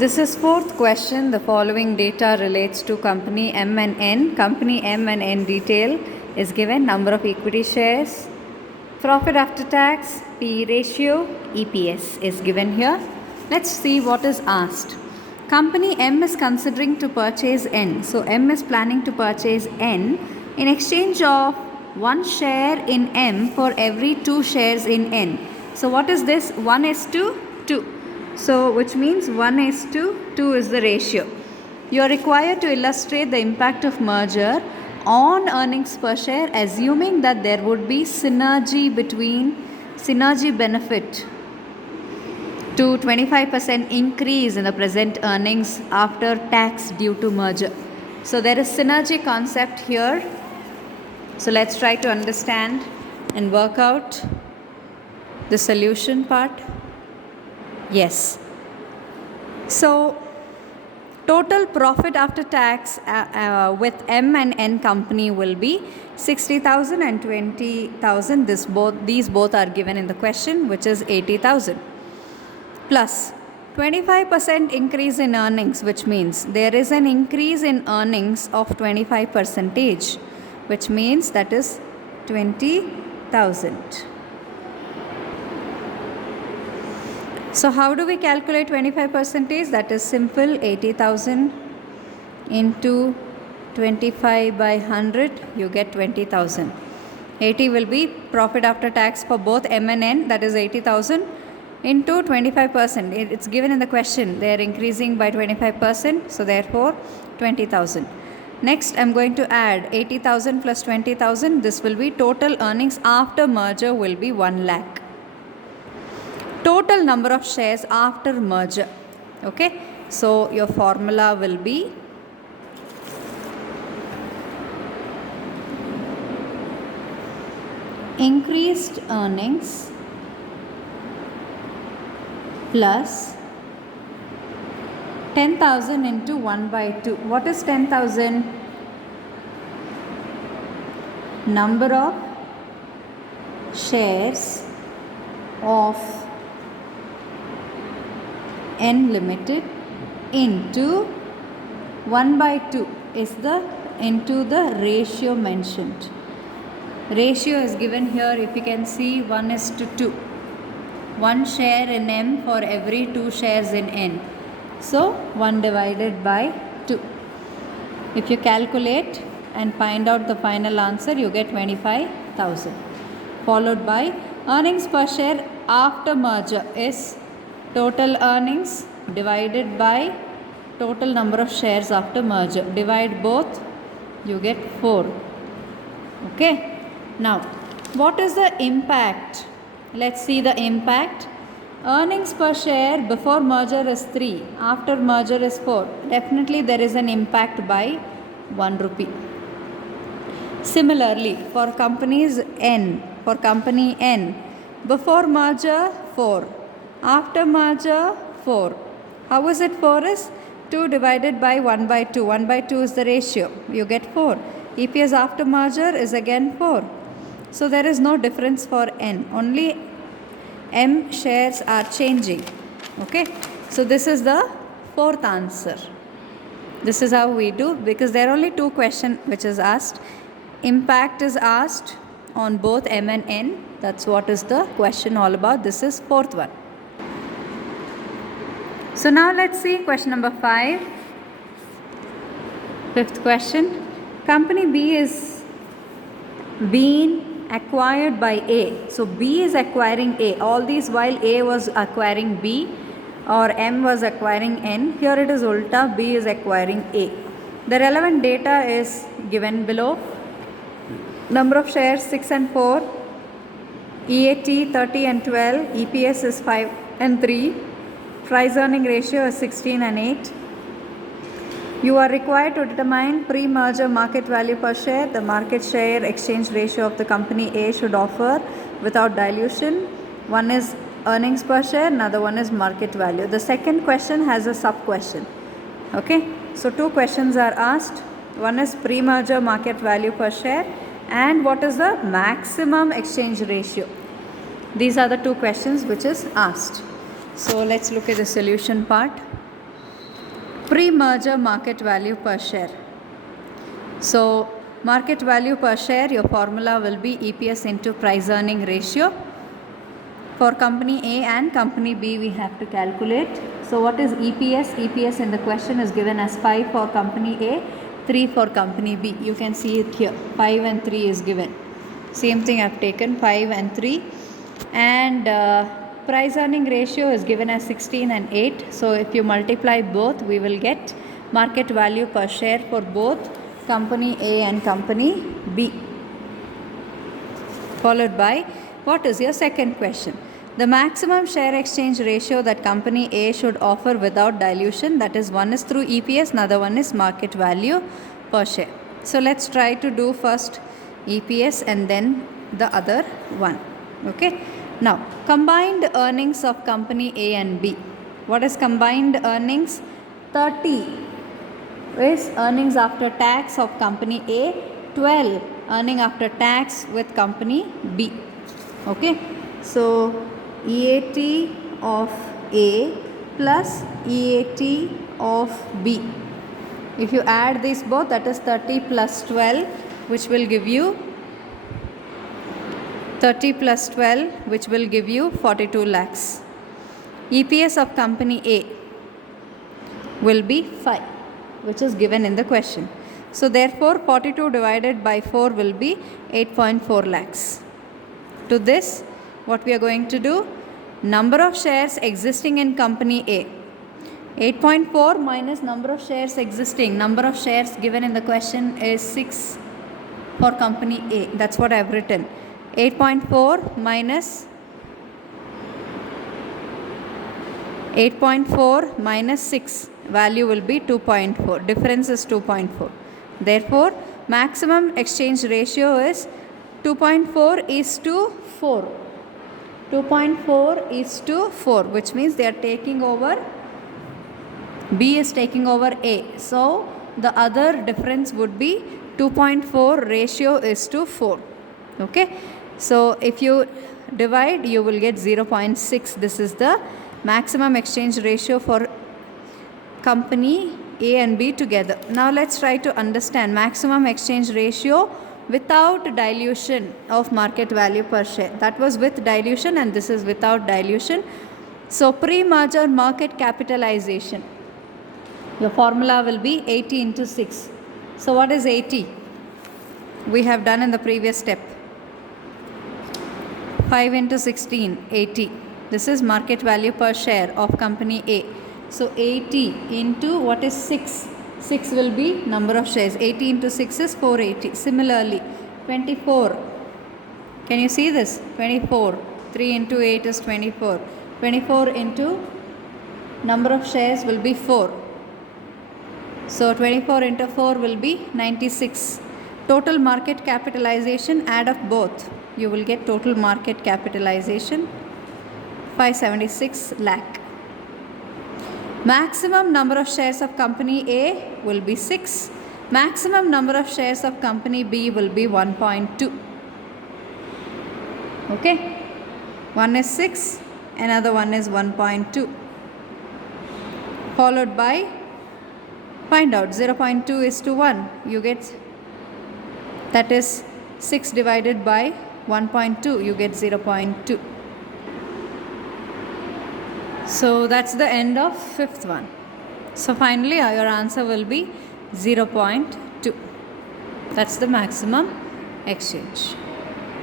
This is fourth question. The following data relates to company M and N. Company M and N detail is given. Number of equity shares, profit after tax, P/E ratio, EPS is given here. Let's see what is asked. Company M is considering to purchase N. So M is planning to purchase N in exchange of 1 share in M for every 2 shares in N. So what is this? 1:2. So which means 1:2 is the ratio. You are required to illustrate the impact of merger on earnings per share, assuming that there would be synergy benefit to 25% increase in the present earnings after tax due to merger. So there is synergy concept here. So let's try to understand and work out the solution part. Yes. So total profit after tax with M and N company will be 60,000 and 20,000. These both are given in the question, which is 80,000. Plus 25% increase in earnings, which means there is an increase in earnings of 25%, which means that is 20,000. So how do we calculate 25%? That is simple. 80,000 into 25 by 100, you get 20,000. 80 will be profit after tax for both M and N, that is 80,000 into 25%. It's given in the question. They are increasing by 25%, so therefore 20,000. Next, I'm going to add 80,000 plus 20,000. This will be total earnings after merger will be 1 lakh. Total number of shares after merger. Okay, so your formula will be increased earnings plus 10,000 into 1/2. What is 10,000? Number of shares of N Limited into 1/2 is into the ratio mentioned. Ratio is given here. If you can see, 1:2. 1 share in M for every 2 shares in N. So 1 divided by 2. If you calculate and find out the final answer, you get 25,000. Followed by earnings per share after merger is total earnings divided by total number of shares after merger. Divide both, you get 4. Okay. Now, what is the impact? Let's see the impact. Earnings per share before merger is 3, after merger is 4. Definitely there is an impact by 1 rupee. Similarly, for company N, before merger 4, after merger 4. How is it 4 is? 2 divided by 1/2. 1/2 is the ratio. You get 4. EPS after merger is again 4. So there is no difference for N. Only M shares are changing. Okay. So this is the fourth answer. This is how we do, because there are only 2 questions which is asked. Impact is asked on both M and N. That's what is the question all about. This is fourth one. So now let's see question number 5. Fifth question. Company B is being acquired by A. So B is acquiring A. All these while A was acquiring B or M was acquiring N. Here it is ulta. B is acquiring A. The relevant data is given below. Number of shares 6 and 4. EAT 30 and 12. EPS is 5 and 3. Price earning ratio is 16 and 8. You are required to determine pre-merger market value per share. The market share exchange ratio of the company A should offer without dilution. One is earnings per share, another one is market value. The second question has a sub-question. Okay, so 2 questions are asked. One is pre-merger market value per share and what is the maximum exchange ratio. These are the 2 questions which is asked. So let's look at the solution part. Pre-merger market value per share. So market value per share, your formula will be EPS into price earning ratio. For company A and company B, we have to calculate. So what is EPS? EPS in the question is given as 5 for company A, 3 for company B. You can see it here. 5 and 3 is given. Same thing I've taken 5 and 3. And price earning ratio is given as 16 and 8. So if you multiply both, we will get market value per share for both company A and company B. Followed by, what is your second question? The maximum share exchange ratio that company A should offer without dilution, that is, one is through EPS, another one is market value per share. So let's try to do first EPS and then the other one. Okay. Now, combined earnings of company A and B. What is combined earnings? 30 is earnings after tax of company A, 12 earning after tax with company B. Okay. So EAT of A plus EAT of B. If you add these both, that is 30 plus 12, which will give you 30 plus 12, which will give you 42 lakhs. EPS of company A will be 5, which is given in the question. So therefore 42 divided by 4 will be 8.4 lakhs. To this, what we are going to do? Number of shares existing in company A. 8.4 minus number of shares existing. Number of shares given in the question is 6 for company A. That's what I have written. 8.4 minus 8.4 minus 6, value will be 2.4. Difference is 2.4. Therefore, maximum exchange ratio is 2.4 is to 4. 2.4 is to 4, which means they are taking over, B is taking over A. So the other difference would be 2.4 ratio is to 4. Okay. So if you divide, you will get 0.6. This is the maximum exchange ratio for company A and B together. Now let's try to understand maximum exchange ratio without dilution of market value per share. That was with dilution and this is without dilution. So pre-merger market capitalization, your formula will be 80 into 6. So what is 80? We have done in the previous step. 5 into 16, 80. This is market value per share of company A. So 80 into what is 6? 6 will be number of shares. 80 into 6 is 480. Similarly, 24. Can you see this? 24. 3 into 8 is 24. 24 into number of shares will be 4. So 24 into 4 will be 96. Total market capitalization, add up both. You will get total market capitalization 576 lakh. Maximum number of shares of company A will be 6. Maximum number of shares of company B will be 1.2. Okay. One is 6, another one is 1.2. Followed by, find out 0.2 is to 1. You get, that is 6 divided by 1.2. You get 0.2. So that's the end of fifth one. So finally your answer will be 0.2. That's the maximum exchange.